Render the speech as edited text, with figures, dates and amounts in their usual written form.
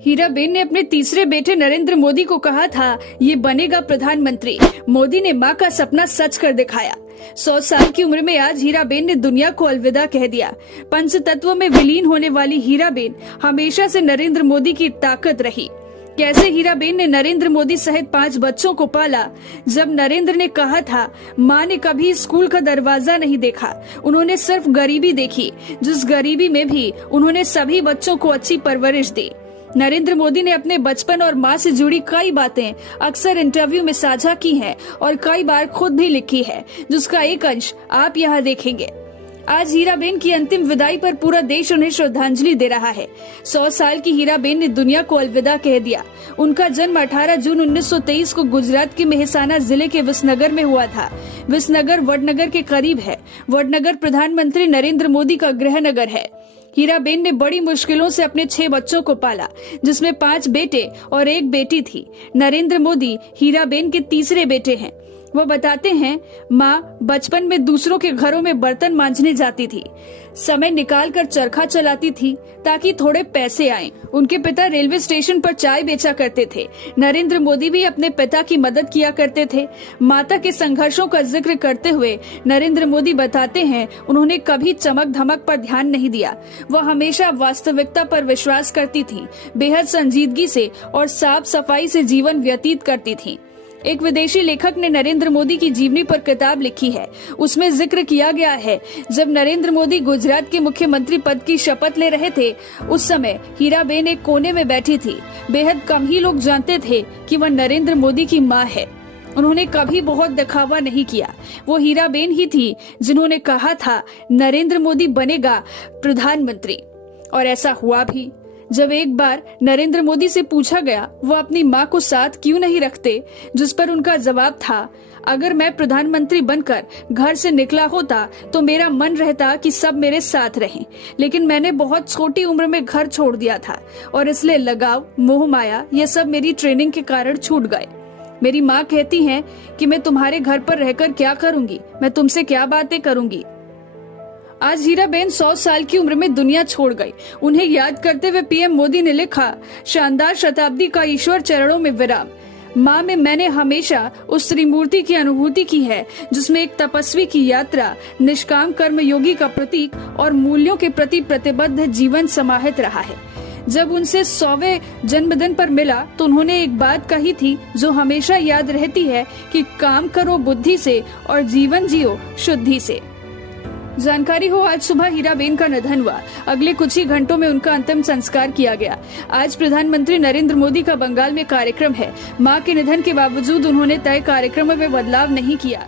हीराबेन ने अपने तीसरे बेटे नरेंद्र मोदी को कहा था ये बनेगा प्रधानमंत्री। मोदी ने मां का सपना सच कर दिखाया। 100 साल की उम्र में आज हीराबेन ने दुनिया को अलविदा कह दिया। पंचतत्व में विलीन होने वाली हीराबेन हमेशा से नरेंद्र मोदी की ताकत रही। कैसे हीराबेन ने नरेंद्र मोदी सहित 5 बच्चों को पाला। जब नरेंद्र ने कहा था मां ने कभी स्कूल का दरवाजा नहीं देखा, उन्होंने सिर्फ गरीबी देखी, जिस गरीबी में भी उन्होंने सभी बच्चों को अच्छी परवरिश दी। नरेंद्र मोदी ने अपने बचपन और मां से जुड़ी कई बातें अक्सर इंटरव्यू में साझा की हैं और कई बार खुद भी लिखी है, जिसका एक अंश आप यहाँ देखेंगे। आज हीराबेन की अंतिम विदाई पर पूरा देश उन्हें श्रद्धांजलि दे रहा है। 100 साल की हीराबेन ने दुनिया को अलविदा कह दिया। उनका जन्म 18 जून 1923 को गुजरात के मेहसाना जिले के विसनगर में हुआ था। विसनगर वडनगर के करीब है। वडनगर प्रधानमंत्री नरेंद्र मोदी का गृहनगर है। हीराबेन ने बड़ी मुश्किलों से अपने 6 बच्चों को पाला, जिसमें 5 बेटे और 1 बेटी थी। नरेंद्र मोदी हीराबेन के तीसरे बेटे हैं। वो बताते हैं, माँ बचपन में दूसरों के घरों में बर्तन मांजने जाती थी, समय निकालकर चरखा चलाती थी ताकि थोड़े पैसे आएं। उनके पिता रेलवे स्टेशन पर चाय बेचा करते थे। नरेंद्र मोदी भी अपने पिता की मदद किया करते थे। माता के संघर्षों का जिक्र करते हुए नरेंद्र मोदी बताते हैं, उन्होंने कभी चमक धमक पर ध्यान नहीं दिया। वह हमेशा वास्तविकता पर विश्वास करती थी, बेहद संजीदगी से और साफ सफाई से जीवन व्यतीत करती थी। एक विदेशी लेखक ने नरेंद्र मोदी की जीवनी पर किताब लिखी है। उसमें जिक्र किया गया है, जब नरेंद्र मोदी गुजरात के मुख्यमंत्री पद की शपथ ले रहे थे, उस समय हीराबेन एक कोने में बैठी थी। बेहद कम ही लोग जानते थे कि वह नरेंद्र मोदी की मां है। उन्होंने कभी बहुत दिखावा नहीं किया। वो हीराबेन ही थी जिन्होंने कहा था नरेंद्र मोदी बनेगा प्रधानमंत्री, और ऐसा हुआ भी। जब एक बार नरेंद्र मोदी से पूछा गया वो अपनी मां को साथ क्यों नहीं रखते, जिस पर उनका जवाब था, अगर मैं प्रधानमंत्री बनकर घर से निकला होता तो मेरा मन रहता कि सब मेरे साथ रहें, लेकिन मैंने बहुत छोटी उम्र में घर छोड़ दिया था और इसलिए लगाव, मोह माया ये सब मेरी ट्रेनिंग के कारण छूट गए। मेरी माँ कहती हैं कि मैं तुम्हारे घर पर रहकर क्या करूंगी, मैं तुमसे क्या बातें करूंगी। आज हीराबेन 100 साल की उम्र में दुनिया छोड़ गई। उन्हें याद करते हुए पीएम मोदी ने लिखा, शानदार शताब्दी का ईश्वर चरणों में विराम। माँ में मैंने हमेशा उस त्रिमूर्ति की अनुभूति की है, जिसमें एक तपस्वी की यात्रा, निष्काम कर्म योगी का प्रतीक और मूल्यों के प्रति प्रतिबद्ध जीवन समाहित रहा है। जब उनसे 100वें जन्मदिन पर मिला तो उन्होंने एक बात कही थी जो हमेशा याद रहती है कि काम करो बुद्धि से और जीवन जियो शुद्धि से। जानकारी हो, आज सुबह हीराबेन का निधन हुआ। अगले कुछ ही घंटों में उनका अंतिम संस्कार किया गया। आज प्रधानमंत्री नरेंद्र मोदी का बंगाल में कार्यक्रम है। मां के निधन के बावजूद उन्होंने तय कार्यक्रम में बदलाव नहीं किया।